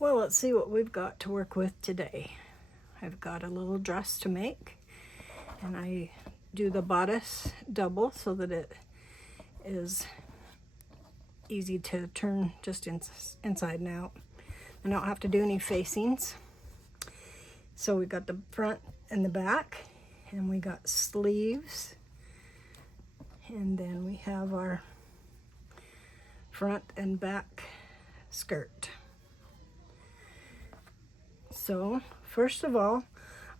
Well, let's see what we've got to work with today. I've got a little dress to make, and I do the bodice double so that it is easy to turn just inside and out. I don't have to do any facings. So we got the front and the back, and we got sleeves, and then we have our front and back skirt. So first of all,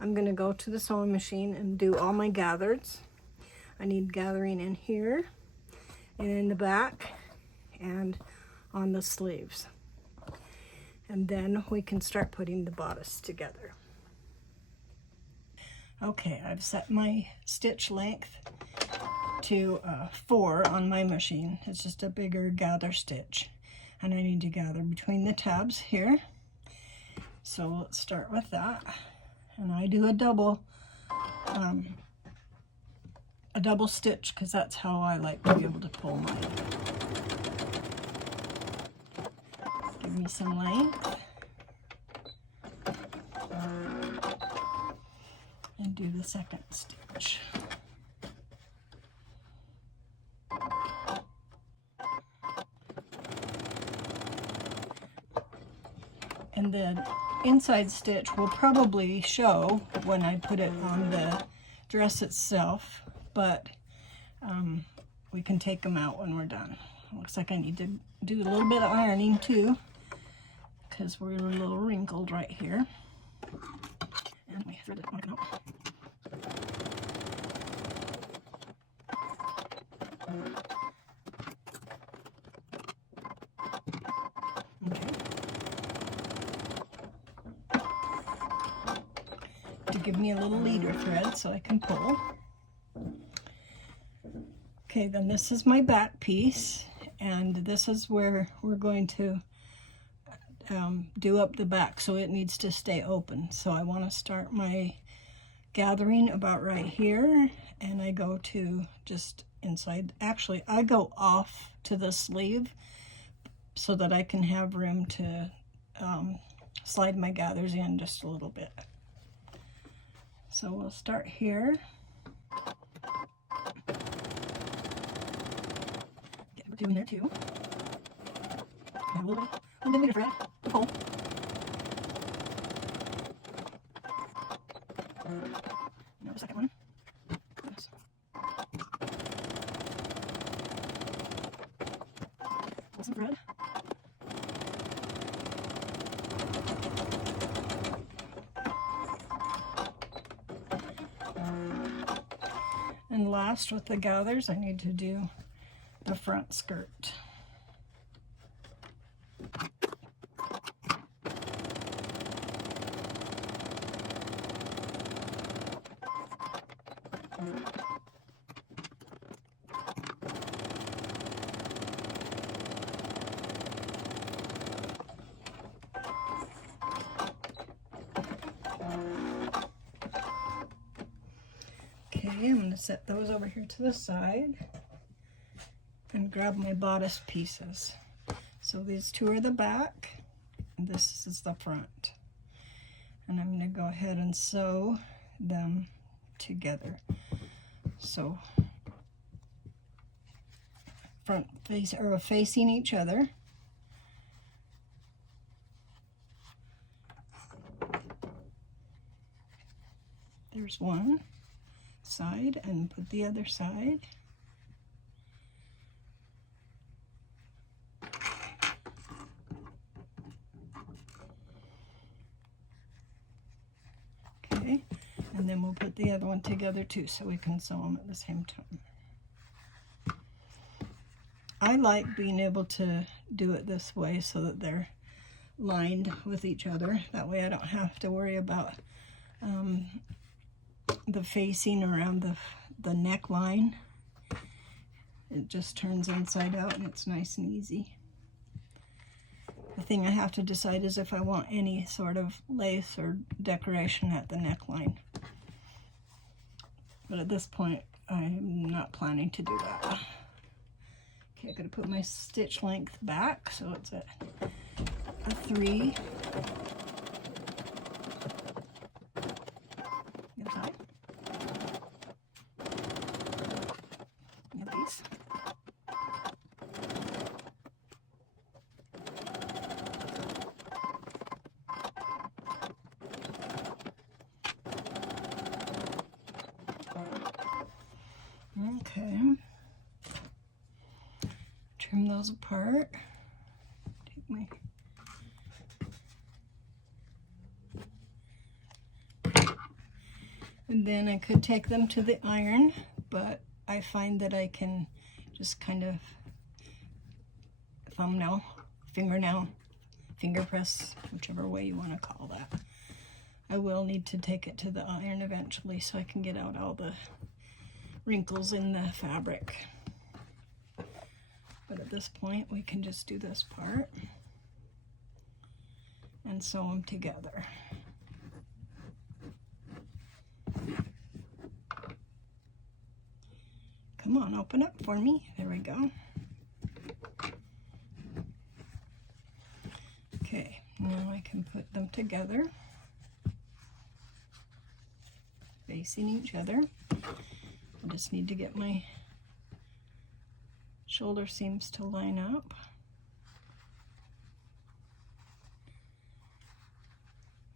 I'm going to go to the sewing machine and do all my gathers. I need gathering in here and in the back and on the sleeves. And then we can start putting the bodice together. Okay, I've set my stitch length to 4 on my machine. It's just a bigger gather stitch. And I need to gather between the tabs here. So let's start with that. And I do a double stitch because that's how I like to be able to pull mine. Give me some length. And do the second stitch. And the inside stitch will probably show when I put it on the dress itself, but we can take them out when we're done. Looks like I need to do a little bit of ironing too, because we're a little wrinkled right here. And we thread it on out. To give me a little leader thread so I can pull. Okay, then this is my back piece, and this is where we're going to do up the back, so it needs to stay open. So I want to start my gathering about right here, and I go to just inside. Actually, I go off to the sleeve so that I can have room to slide my gathers in just a little bit. So we'll start here. Get number 2 in there too. A little bit of thread to pull. Now the second one. Goodness. Pull some thread. And last with the gathers, I need to do the front skirt. Okay, I'm going to set those over here to the side and grab my bodice pieces. So these 2 are the back, and this is the front. And I'm going to go ahead and sew them together. So front face are facing each other. There's one side, and put the other side. Okay, and then we'll put the other one together too so we can sew them at the same time. I like being able to do it this way so that they're lined with each other. That way I don't have to worry about the facing around the neckline. It just turns inside out and it's nice and easy. The thing I have to decide is if I want any sort of lace or decoration at the neckline. But at this point, I'm not planning to do that. Okay, I gotta put my stitch length back so it's at a 3. The other side. Get these. Okay. Trim those apart. Take my and then I could take them to the iron, but I find that I can just kind of thumbnail, fingernail, finger press, whichever way you want to call that. I will need to take it to the iron eventually so I can get out all the wrinkles in the fabric. But at this point, we can just do this part and sew them together. Come on, open up for me. There we go. Okay, now I can put them together, facing each other. I just need to get my shoulder seams to line up.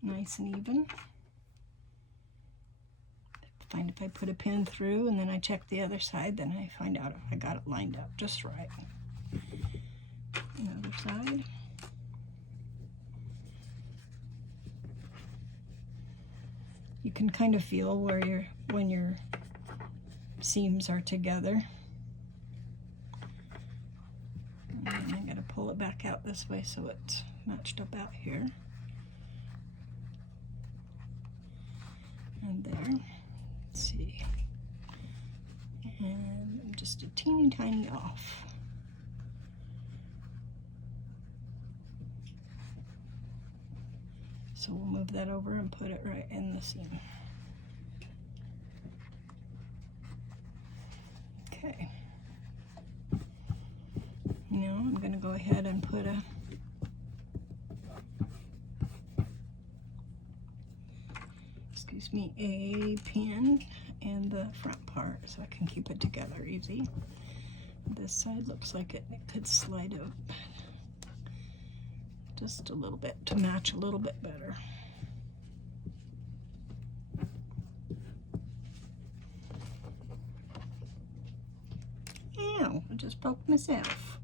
Nice and even. Find if I put a pin through and then I check the other side, then I find out if I got it lined up just right. The other side. You can kind of feel where when your seams are together. And I'm going to pull it back out this way so it's matched up out here. And there. Let's see. And I'm just a teeny tiny off. So we'll move that over and put it right in the seam. Okay. Now I'm going to go ahead and put a a pin in the front part so I can keep it together easy. This side looks like it could slide up just a little bit to match a little bit better. Ow, I just broke myself.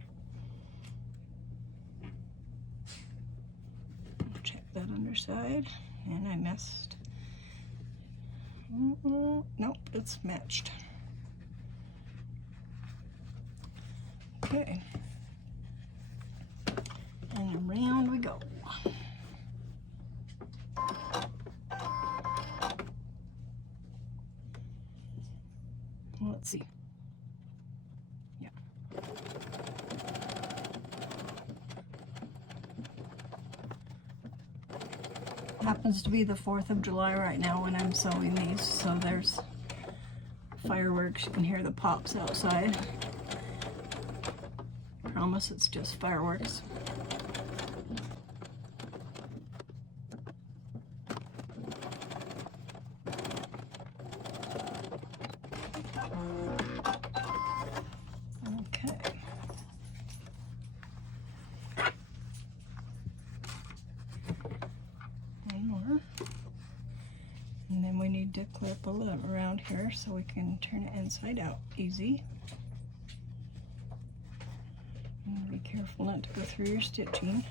Check that underside, and I messed. Nope, it's matched. Okay. And around we go. Let's see. Yeah. Happens to be the 4th of July right now when I'm sewing these, so there's fireworks. You can hear the pops outside. Promise it's just fireworks. And then we need to clip a little around here so we can turn it inside out easy. And be careful not to go through your stitching.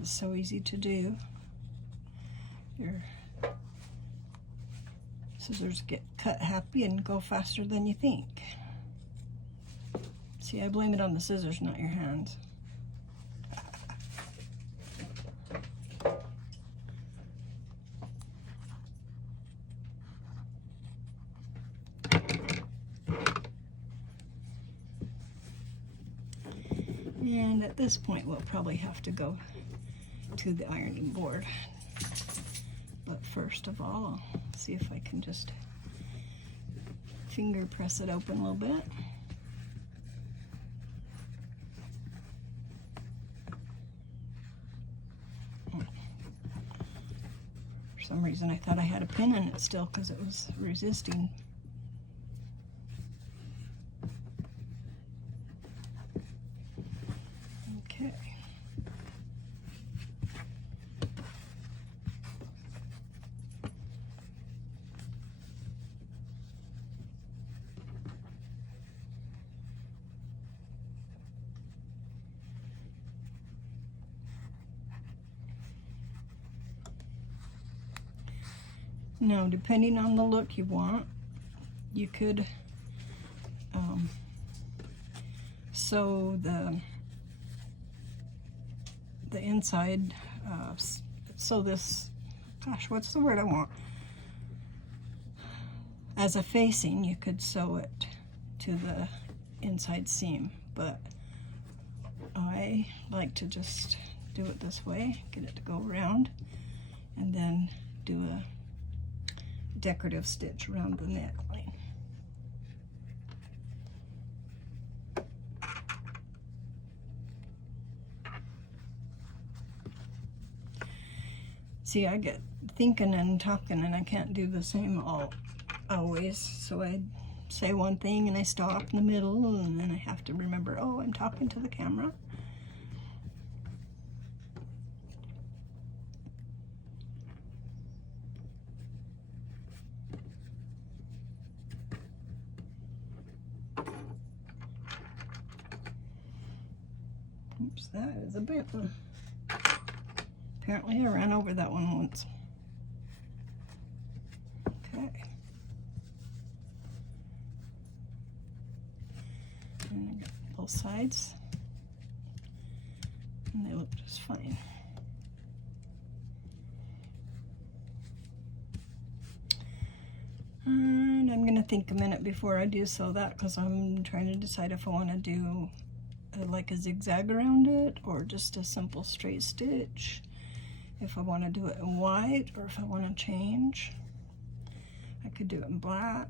It's so easy to do. Your scissors get cut happy and go faster than you think. See, I blame it on the scissors, not your hands. And at this point, we'll probably have to go to the ironing board. But first of all, I'll see if I can just finger press it open a little bit. some reason I thought I had a pin in it still because it was resisting. Okay. Now, depending on the look you want, you could sew the inside, sew this, gosh, what's the word I want? As a facing, you could sew it to the inside seam, but I like to just do it this way, get it to go around, and then do a decorative stitch around the neckline. See, I get thinking and talking and I can't do the same always, so I say one thing and I stop in the middle and then I have to remember, oh, I'm talking to the camera. Oops, that is a bent one. Apparently I ran over that one once. Okay. And I got both sides. And they look just fine. And I'm gonna think a minute before I do sew that because I'm trying to decide if I want to do like a zigzag around it or just a simple straight stitch, if I want to do it in white or if I want to change. I could do it in black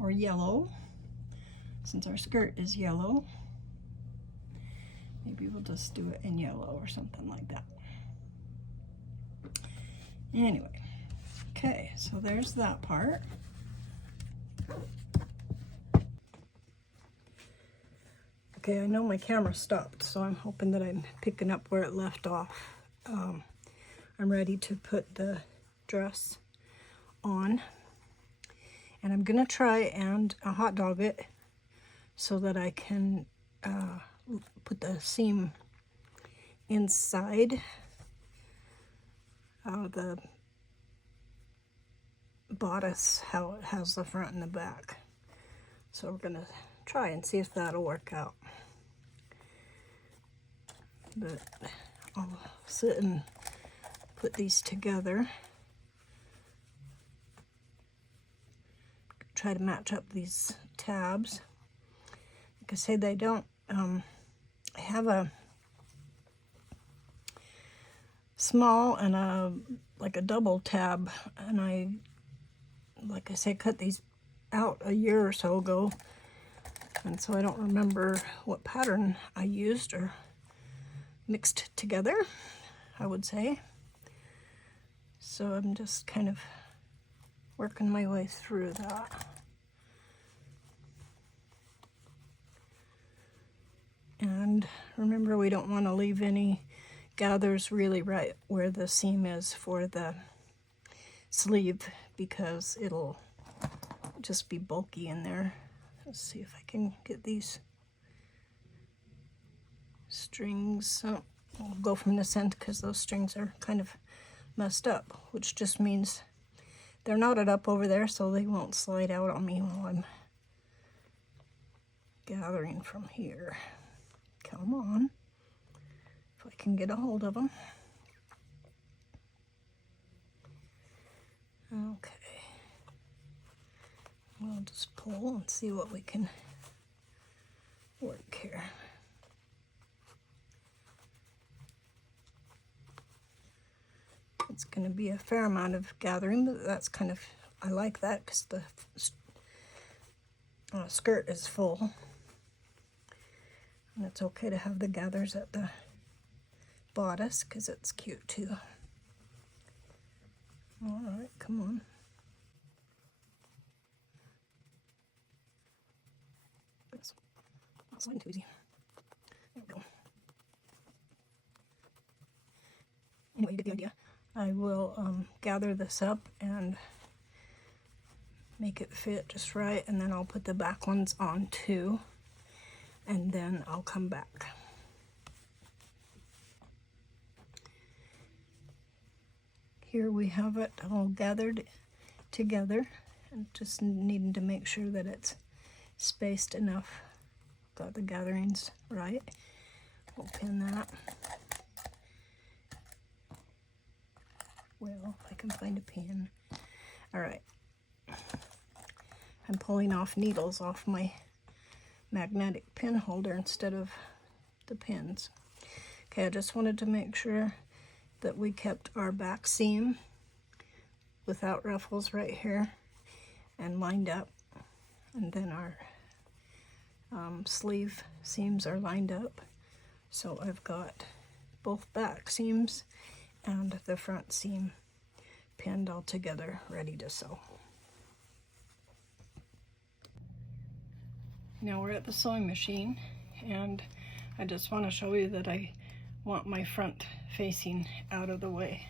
or yellow, since our skirt is yellow. Maybe we'll just do it in yellow or something like that. Anyway, okay, so there's that part. Okay, I know my camera stopped, so I'm hoping that I'm picking up where it left off. I'm ready to put the dress on, and I'm gonna try and hot dog it so that I can put the seam inside the bodice, how it has the front and the back. So we're gonna try and see if that'll work out. But I'll sit and put these together. Try to match up these tabs. Like I say, they don't, I have a small and like a double tab, and I, like I say, cut these out a year or so ago, and so I don't remember what pattern I used or mixed together, I would say. So I'm just kind of working my way through that. And remember, we don't want to leave any gathers really right where the seam is for the sleeve, because it'll just be bulky in there. Let's see if I can get these strings. Oh, I'll go from this end because those strings are kind of messed up, which just means they're knotted up over there so they won't slide out on me while I'm gathering from here. Come on, if I can get a hold of them. Okay, we'll just pull and see what we can work here. It's going to be a fair amount of gathering, but that's kind of, I like that because the skirt is full. And it's okay to have the gathers at the bodice because it's cute too. All right, come on. That's not sliding too easy. There we go. Anyway, you get the idea. I will gather this up and make it fit just right, and then I'll put the back ones on too, and then I'll come back. Here we have it all gathered together, and just needing to make sure that it's spaced enough. Got the gatherings right. We'll pin that. Well, if I can find a pin. All right. I'm pulling off needles off my magnetic pin holder instead of the pins. Okay, I just wanted to make sure that we kept our back seam without ruffles right here and lined up, and then our sleeve seams are lined up. So I've got both back seams and the front seam pinned all together, ready to sew. Now we're at the sewing machine, and I just want to show you that I want my front facing out of the way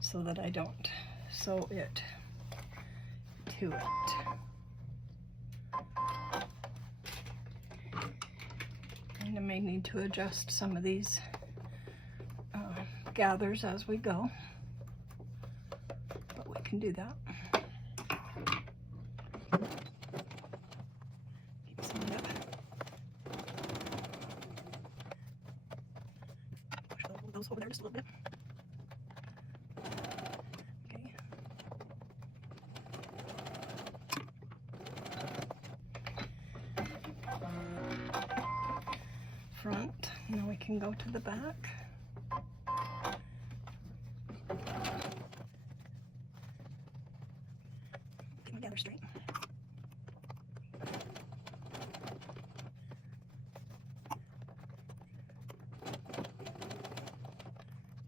so that I don't sew it to it. And I may need to adjust some of these gathers as we go, but we can do that. Keep some of that. Push those over there just a little bit. Okay. Front. Now we can go to the back. Get my gather straight.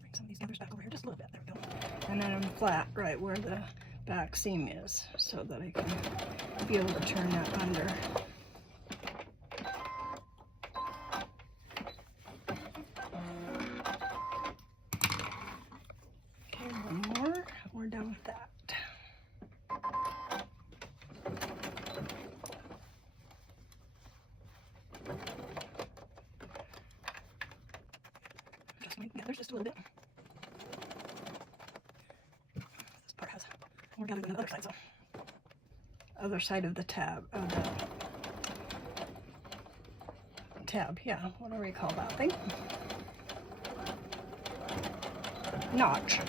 Bring some of these gathers back over here just a little bit. There we go. And then I'm flat right where the back seam is, so that I can be able to turn that under. Okay, one more. We're done with that. Adjust my gathers just a little bit. This part has more gathering than the other side, so other side of the tab, yeah, whatever you call that thing. Notch.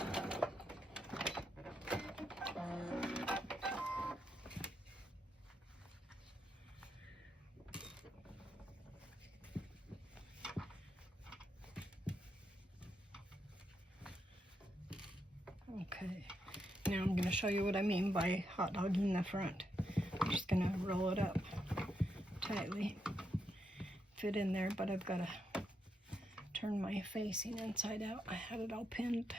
Okay, now I'm going to show you what I mean by hot dogging the front. I'm just going to roll it up tightly, fit in there, but I've got to turn my facing inside out. I had it all pinned.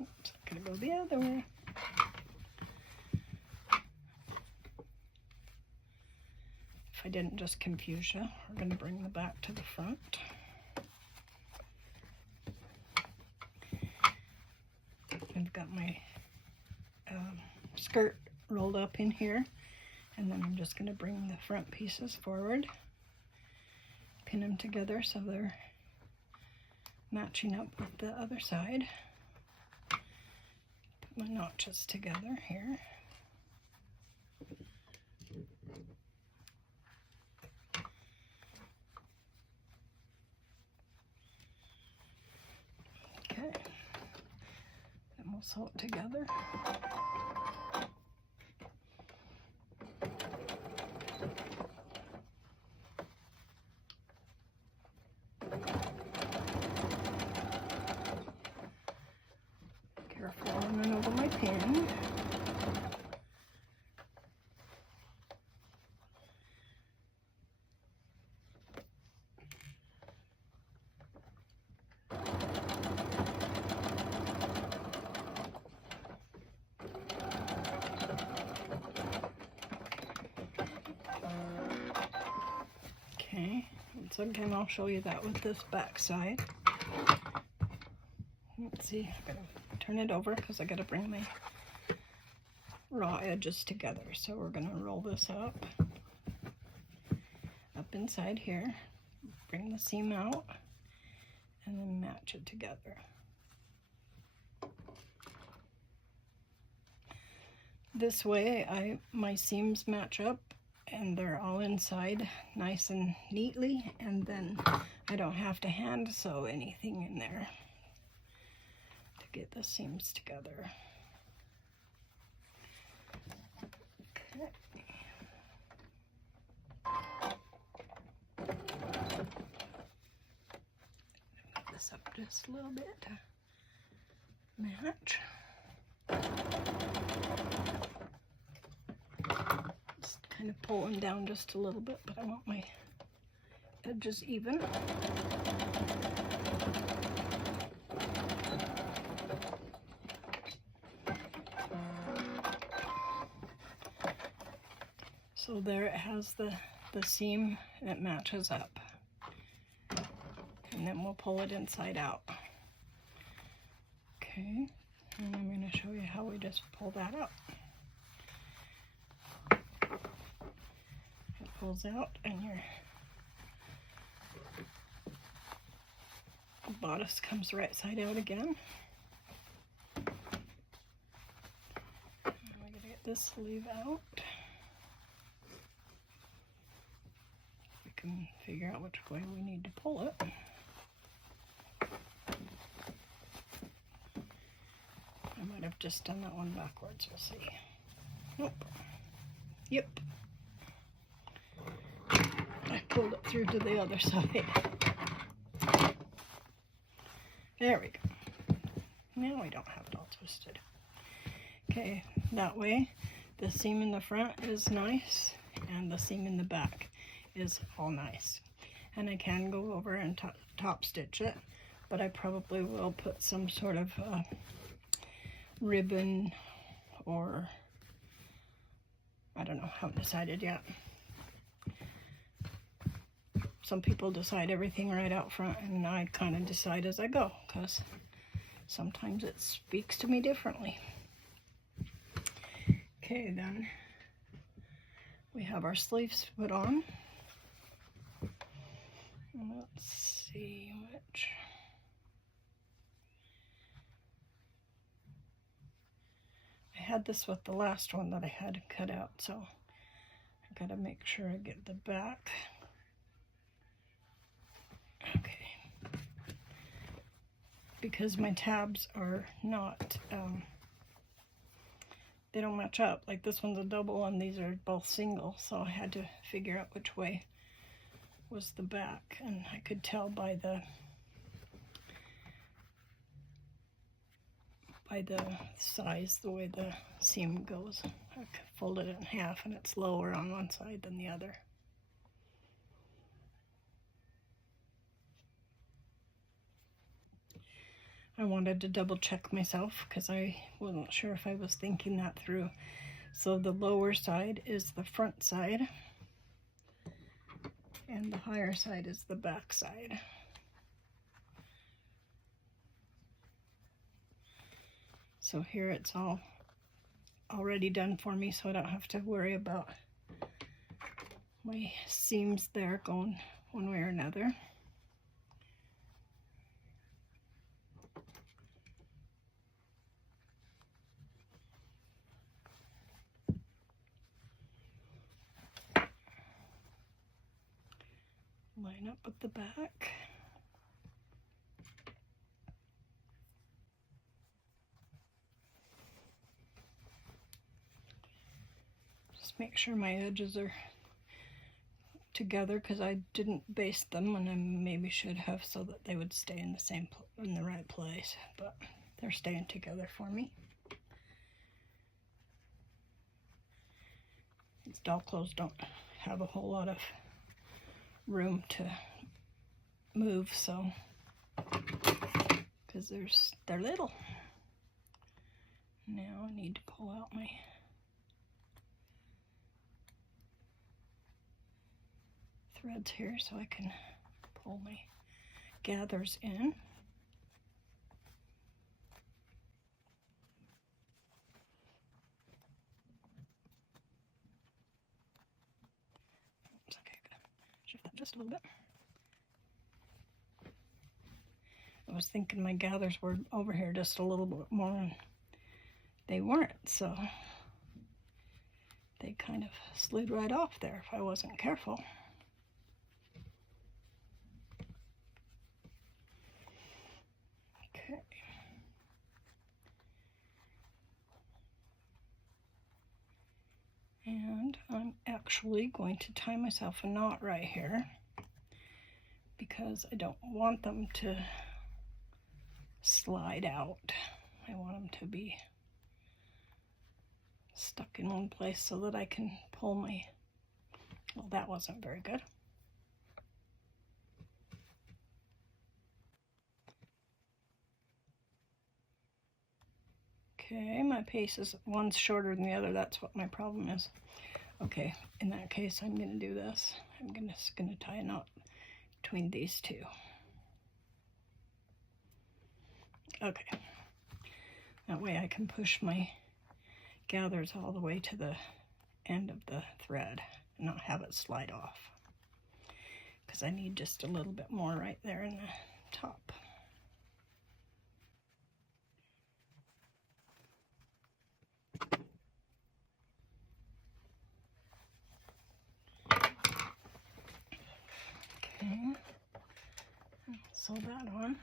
Oops, I'm going to go the other way. If I didn't just confuse you, we're going to bring the back to the front. I've got my skirt rolled up in here, and then I'm just going to bring the front pieces forward, pin them together so they're matching up with the other side. Put my notches together here. Okay, then we'll sew it together. Careful, and then over my pin. Sometime I'll show you that with this back side. Let's see, I gotta turn it over because I gotta bring my raw edges together. So we're gonna roll this up inside here, bring the seam out, and then match it together. This way my seams match up and they're all inside nice and neatly, and then I don't have to hand sew anything in there to get the seams together. Okay. Put this up just a little bit to match. Just kind of pulling down just a little bit, but I want my edges even. So there it has the seam, and it matches up. And then we'll pull it inside out. Okay, and I'm going to show you how we just pull that up. It pulls out, and your bodice comes right side out again. And we're going to get this sleeve out. We can figure out which way we need to pull it. I might have just done that one backwards, we'll see. Nope. Yep. I pulled it through to the other side. There we go. Now we don't have it all twisted. Okay, that way the seam in the front is nice and the seam in the back is all nice. And I can go over and top stitch it, but I probably will put some sort of ribbon, or I don't know, haven't decided yet. Some people decide everything right out front, and I kind of decide as I go, because sometimes it speaks to me differently. Okay, then we have our sleeves put on. Let's see which. I had this with the last one that I had cut out, so I gotta make sure I get the back. Okay. Because my tabs are not, they don't match up. Like this one's a double and these are both single, so I had to figure out which way was the back, and I could tell by the size, the way the seam goes. I folded it in half and it's lower on one side than the other. I wanted to double check myself because I wasn't sure if I was thinking that through. So the lower side is the front side and the higher side is the back side. So here it's all already done for me, so I don't have to worry about my seams there going one way or another. Line up with the back. Just make sure my edges are together because I didn't baste them, and I maybe should have, so that they would stay in the right place, but they're staying together for me. These doll clothes don't have a whole lot of room to move, so because they're little. Now I need to pull out my threads here so I can pull my gathers in. Oops, okay, I'm gonna shift that just a little bit. I was thinking my gathers were over here just a little bit more, and they weren't, so they kind of slid right off there if I wasn't careful. Okay. And I'm actually going to tie myself a knot right here because I don't want them to slide out. I want them to be stuck in one place so that I can pull my, well, that wasn't very good. Okay, my pace is one's shorter than the other. That's what my problem is. Okay, in that case, I'm going to do this. I'm just going to tie a knot between these two. Okay, that way I can push my gathers all the way to the end of the thread and not have it slide off, because I need just a little bit more right there in the top. Okay, sew that on.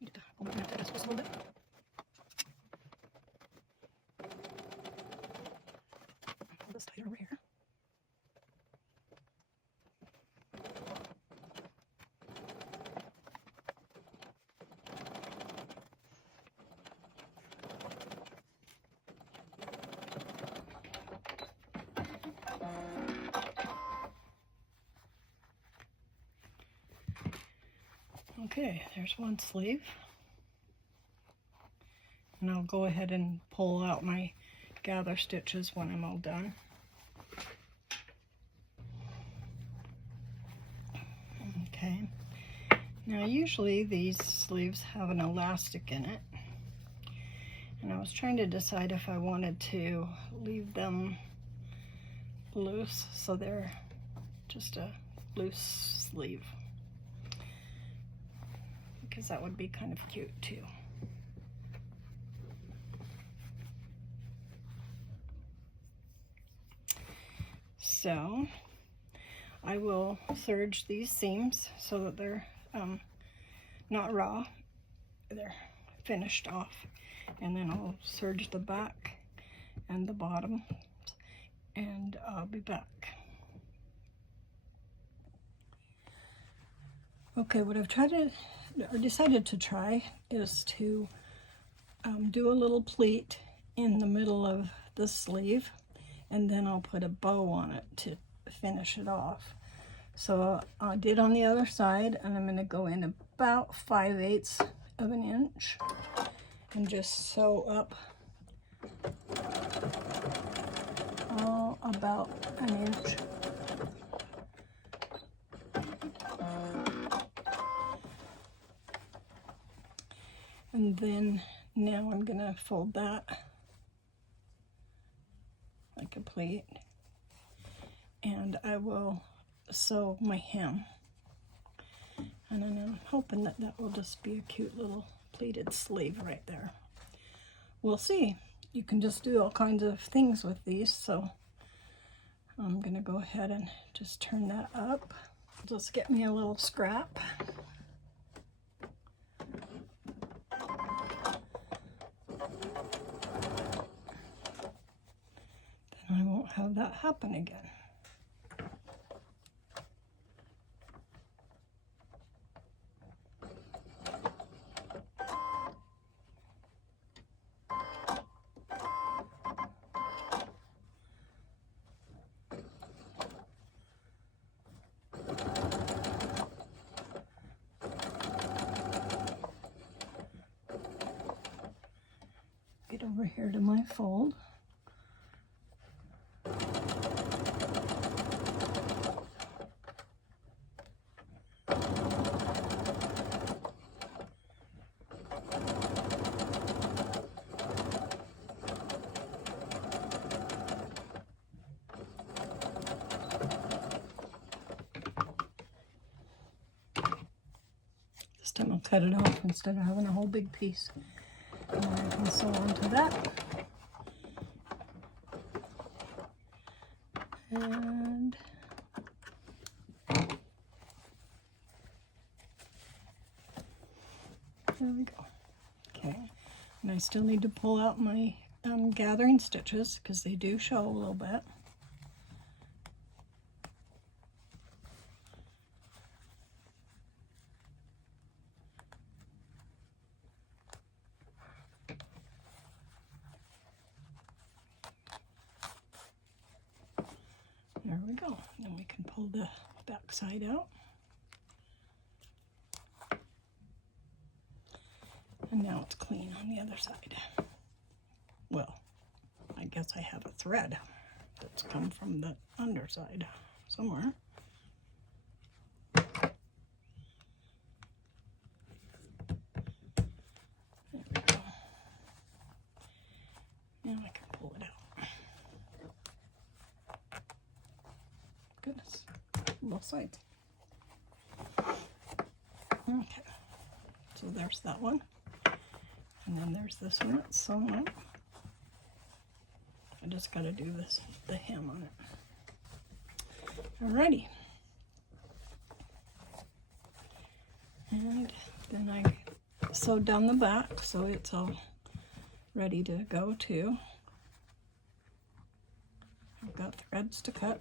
Need to pull my knife just a little bit. Pull this tighter over here. Okay, there's one sleeve. And I'll go ahead and pull out my gather stitches when I'm all done. Okay, now usually these sleeves have an elastic in it, and I was trying to decide if I wanted to leave them loose so they're just a loose sleeve, because that would be kind of cute too. So I will serge these seams so that they're not raw, they're finished off, and then I'll serge the back and the bottom, and I'll be back. Okay, what I've decided to try is to do a little pleat in the middle of the sleeve, and then I'll put a bow on it to finish it off. So I did on the other side, and I'm going to go in about 5/8 of an inch and just sew up about an inch. And then now I'm going to fold that like a plate, and I will sew my hem, and then I'm hoping that that will just be a cute little pleated sleeve right there. We'll see. You can just do all kinds of things with these, so I'm gonna go ahead and just turn that up. Just get me a little scrap. Then I won't have that happen again. over here to my fold. This time I'll cut it off instead of having a whole big piece. And then I can sew onto that. And there we go. Okay, and I still need to pull out my gathering stitches because they do show a little bit. There we go. Then we can pull the back side out. And now it's clean on the other side. Well, I guess I have a thread that's come from the underside somewhere. There we go. Now I can pull it out. Goodness, both sides. Okay, so there's that one. And then there's this one that's sewn up. I just got to do this, the hem on it. Alrighty. And then I sewed down the back so it's all ready to go too. I've got threads to cut.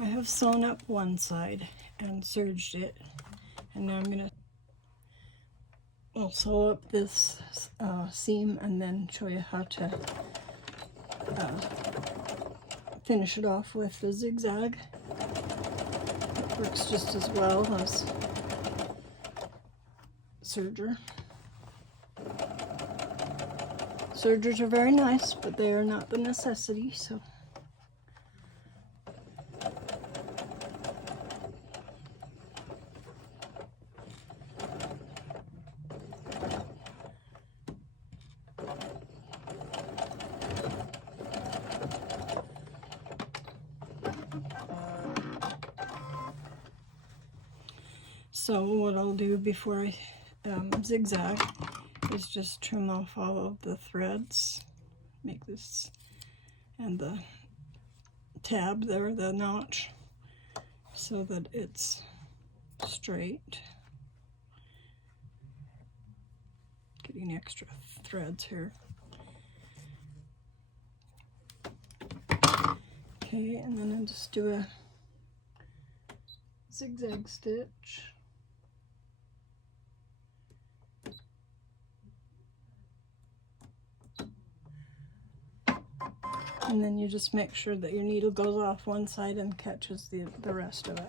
I have sewn up one side and serged it, and now I'm going to sew up this seam and then show you how to finish it off with the zigzag. It works just as well as serger. Sergers are very nice, but they are not the necessity, so. So what I'll do before I zigzag is just trim off all of the threads, make this, and the tab there, the notch, so that it's straight. Getting extra threads here. Okay, and then I'll just do a zigzag stitch. And then you just make sure that your needle goes off one side and catches the rest of it.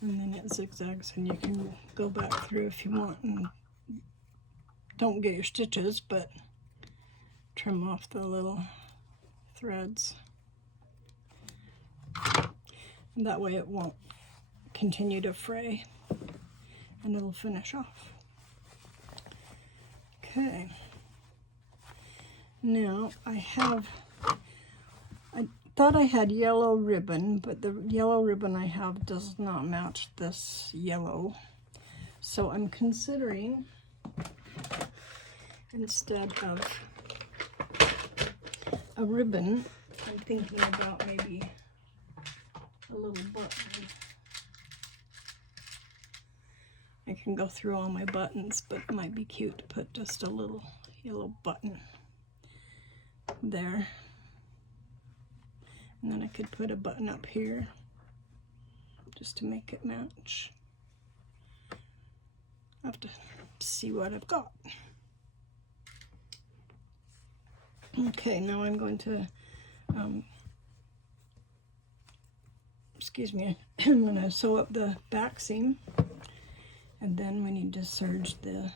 And then it zigzags, and you can go back through if you want and don't get your stitches, but trim off the little threads. And that way it won't continue to fray and it'll finish off. Okay. Now I thought I had yellow ribbon, but the yellow ribbon I have does not match this yellow. So I'm considering, instead of a ribbon, I'm thinking about maybe a little button. I can go through all my buttons, but it might be cute to put just a little yellow button there. And then I could put a button up here just to make it match. I have to see what I've got. Okay, now I'm going to, excuse me, I'm going to sew up the back seam, and then we need to serge the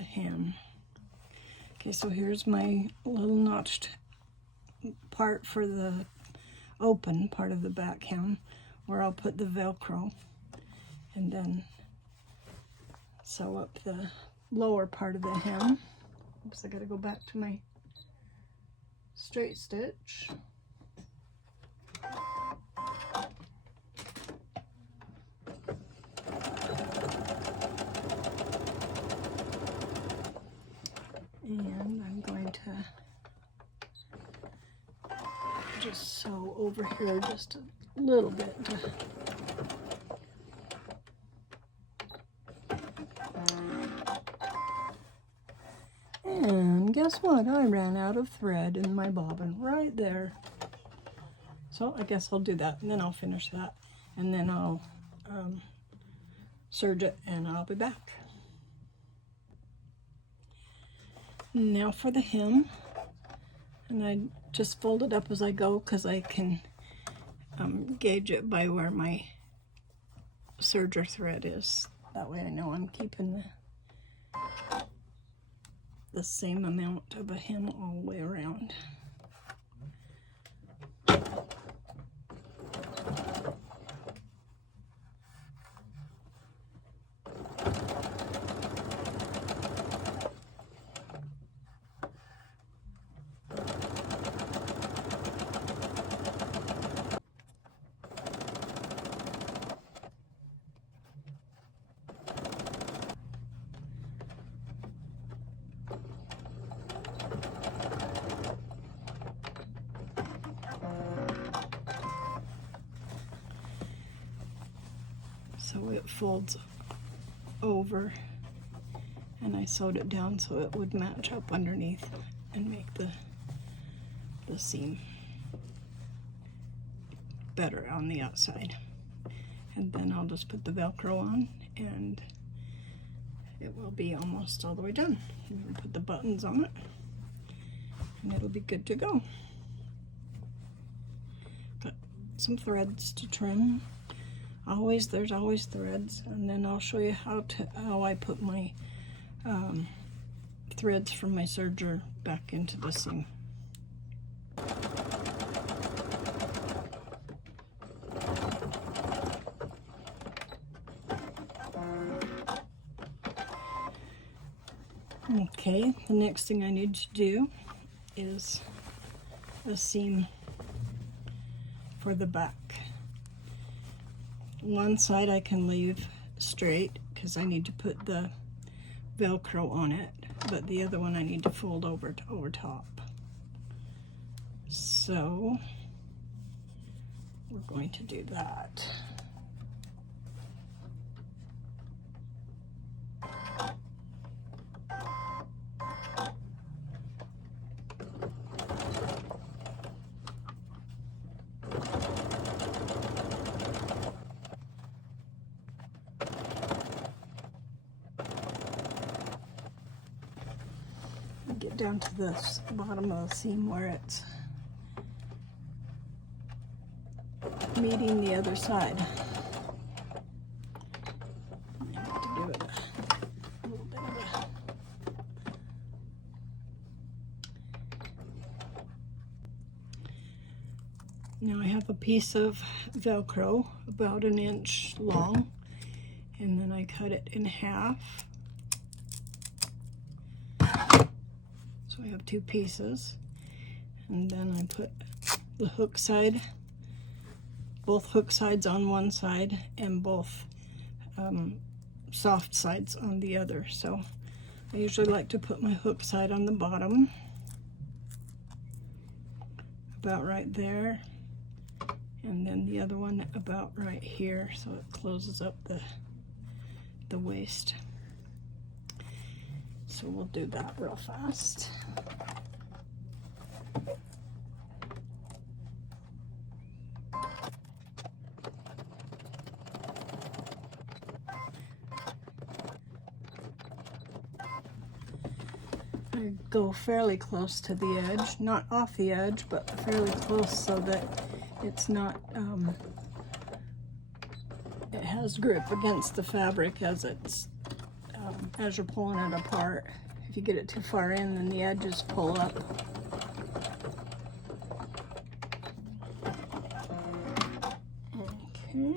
hem. Okay, so here's my little notched part for the open part of the back hem, where I'll put the Velcro, and then sew up the lower part of the hem. Oops, I gotta go back to my straight stitch. And I'm going to just sew over here just a little bit. And guess what? I ran out of thread in my bobbin right there. So I guess I'll do that, and then I'll finish that, and then I'll serge it, and I'll be back. Now for the hem, and I just fold it up as I go because I can gauge it by where my serger thread is. That way I know I'm keeping the same amount of a hem all the way around. So it folds over, and I sewed it down so it would match up underneath and make the seam better on the outside. And then I'll just put the Velcro on, and it will be almost all the way done. I'm going to put the buttons on it, and it'll be good to go. Got some threads to trim. There's always threads, and then I'll show you how I put my threads from my serger back into the seam. Okay, the next thing I need to do is a seam for the back. One side I can leave straight because I need to put the Velcro on it, but the other one I need to fold over top. So we're going to do that. Get down to the bottom of the seam where it's meeting the other side. I have to give it a little bit of a... Now I have a piece of Velcro about 1 inch long, and then I cut it in half. So I have 2 pieces, and then I put the hook side, both hook sides on one side and both soft sides on the other. So I usually like to put my hook side on the bottom, about right there, and then the other one about right here, so it closes up the waist. So we'll do that real fast. I go fairly close to the edge, not off the edge, but fairly close so that it's not, it has grip against the fabric as it's, as you're pulling it apart. If you get it too far in, then the edges pull up. Okay.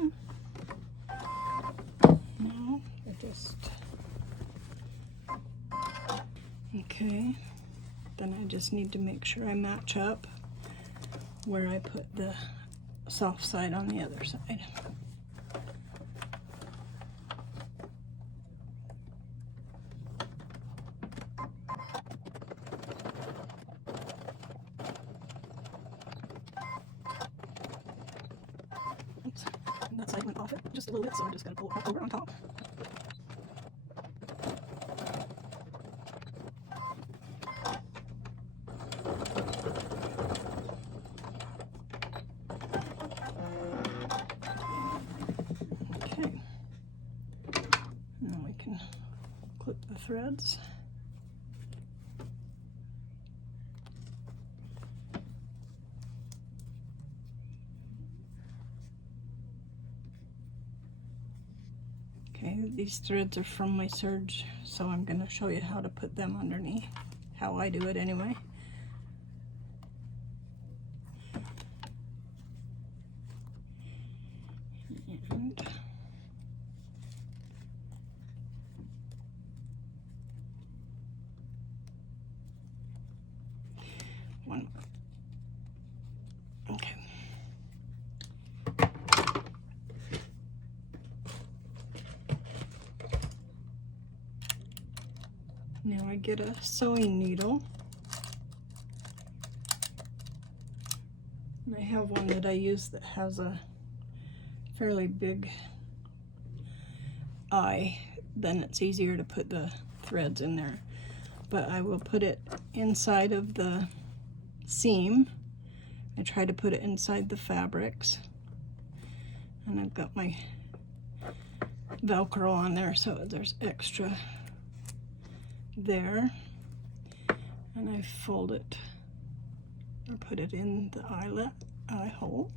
Now I just, okay. Then I just need to make sure I match up where I put the soft side on the other side. Oops, that side went off it just a little bit, so I just gotta pull it over on top. Okay, now we can clip the threads. Okay, these threads are from my serge, so I'm going to show you how to put them underneath, how I do it anyway. And one more. Okay. Now I get a sewing needle. And I have one that I use that has a fairly big eye, then it's easier to put the threads in there. But I will put it inside of the seam. I try to put it inside the fabrics. And I've got my Velcro on there, so there's extra there. And I fold it or put it in the eye hole.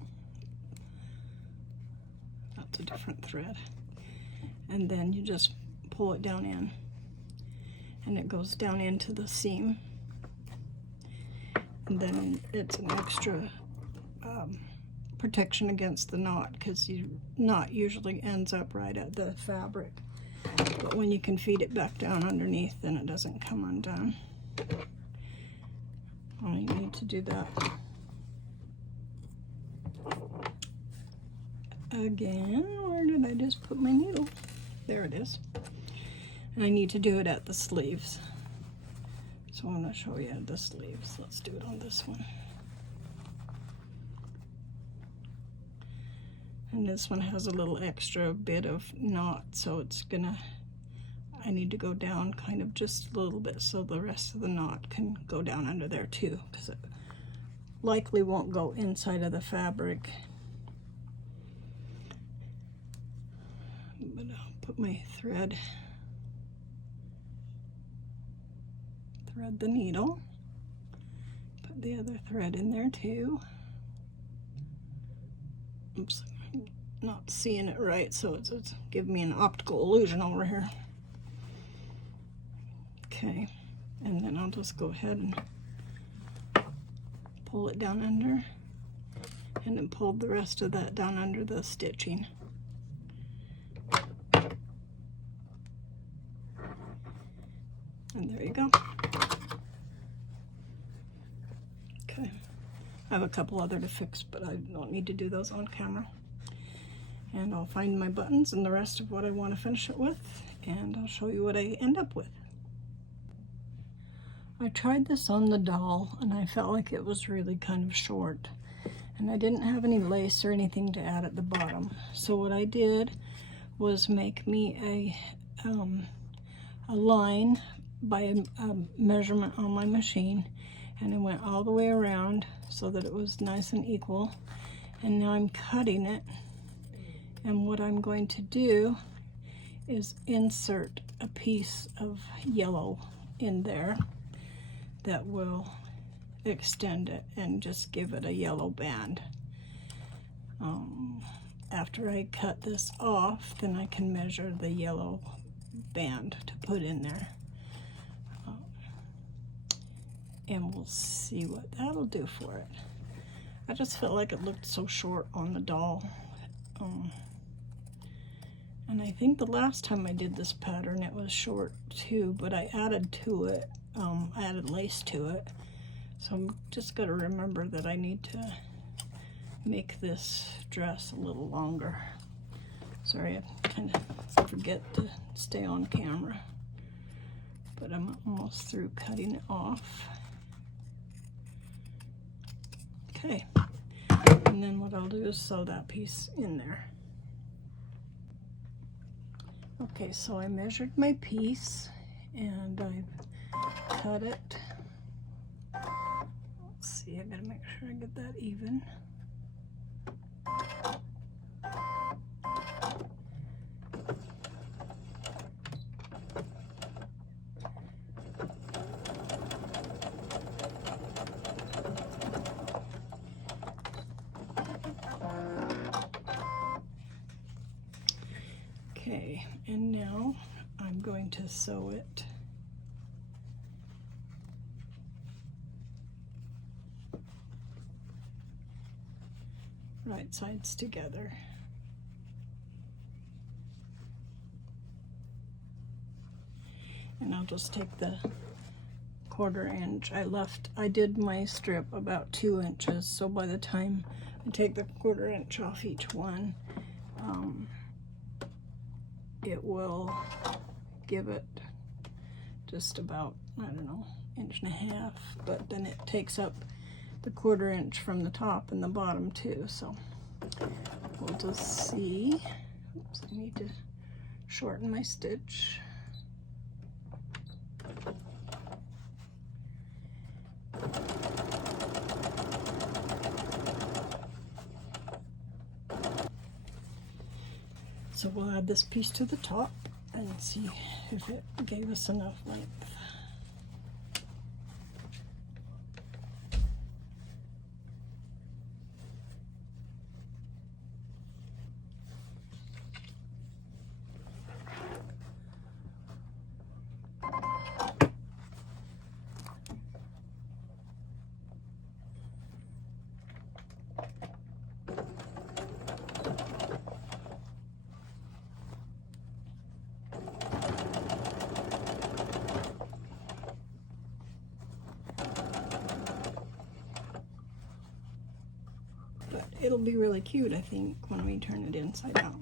That's a different thread. And then you just pull it down in, and it goes down into the seam. And then it's an extra protection against the knot, because the knot usually ends up right at the fabric. But when you can feed it back down underneath, then it doesn't come undone. Only need to do that again. Where did I just put my needle? There it is. And I need to do it at the sleeves. So I'm going to show you the sleeves. Let's do it on this one. And this one has a little extra bit of knot, so it's gonna, I need to go down kind of just a little bit so the rest of the knot can go down under there too, because it likely won't go inside of the fabric. But I'll put my thread the needle, put the other thread in there too. Oops, I'm not seeing it right, so it's giving me an optical illusion over here. Okay, and then I'll just go ahead and pull it down under, and then pull the rest of that down under the stitching. And there you go. Okay, I have a couple other to fix, but I don't need to do those on camera. And I'll find my buttons and the rest of what I want to finish it with, and I'll show you what I end up with. I tried this on the doll, and I felt like it was really kind of short, and I didn't have any lace or anything to add at the bottom. So what I did was make me a line by a measurement on my machine, and it went all the way around so that it was nice and equal. And now I'm cutting it, and what I'm going to do is insert a piece of yellow in there that will extend it and just give it a yellow band. After I cut this off, then I can measure the yellow band to put in there. And we'll see what that'll do for it. I just felt like it looked so short on the doll. And I think the last time I did this pattern it was short too, but I added to it, I added lace to it. So I'm just gonna remember that I need to make this dress a little longer. Sorry, I kind of forget to stay on camera, but I'm almost through cutting it off. Okay, and then what I'll do is sew that piece in there. Okay, so I measured my piece and I've cut it. Let's see, I gotta make sure I get that even. Okay, and now I'm going to sew it. Right sides together. And I'll just take the 1/4 inch. I did my strip about 2 inches, so by the time I take the 1/4 inch off each one, it will give it just about, I don't know, 1.5 inches, but then it takes up the 1/4 inch from the top and the bottom too, so we'll just see. Oops, I need to shorten my stitch. So we'll add this piece to the top and see if it gave us enough length. But it'll be really cute, I think, when we turn it inside out.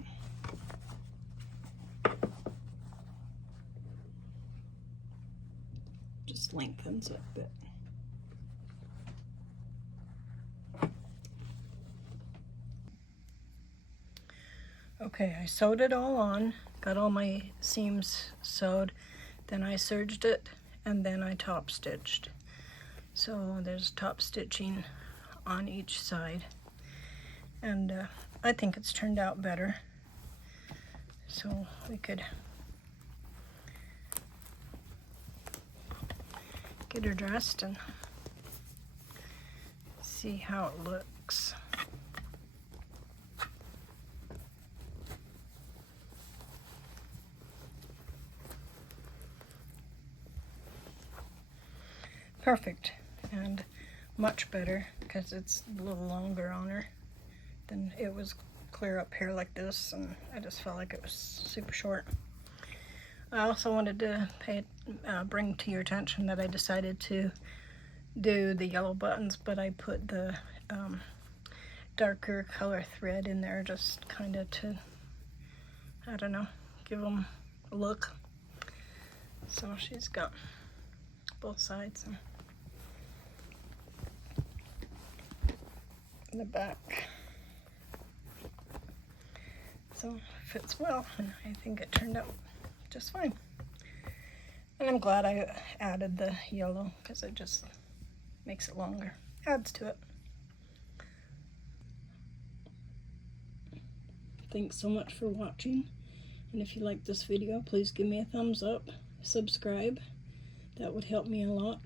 Just lengthens it a bit. Okay, I sewed it all on, got all my seams sewed, then I serged it, and then I top stitched. So there's top stitching on each side. And I think it's turned out better. So we could get her dressed and see how it looks. Perfect, and much better because it's a little longer on her than it was clear up here like this, and I just felt like it was super short. I also wanted to bring to your attention that I decided to do the yellow buttons, but I put the darker color thread in there just kind of to, I don't know, give them a look. So she's got both sides and the back. So it fits well, and I think it turned out just fine. And I'm glad I added the yellow because it just Makes it longer, adds to it. Thanks so much for watching, and if you like this video, please give me a thumbs up, subscribe, that would help me a lot,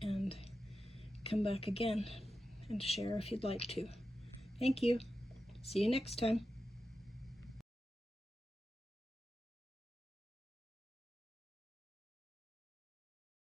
and come back again and share if you'd like to. Thank you. See you next time.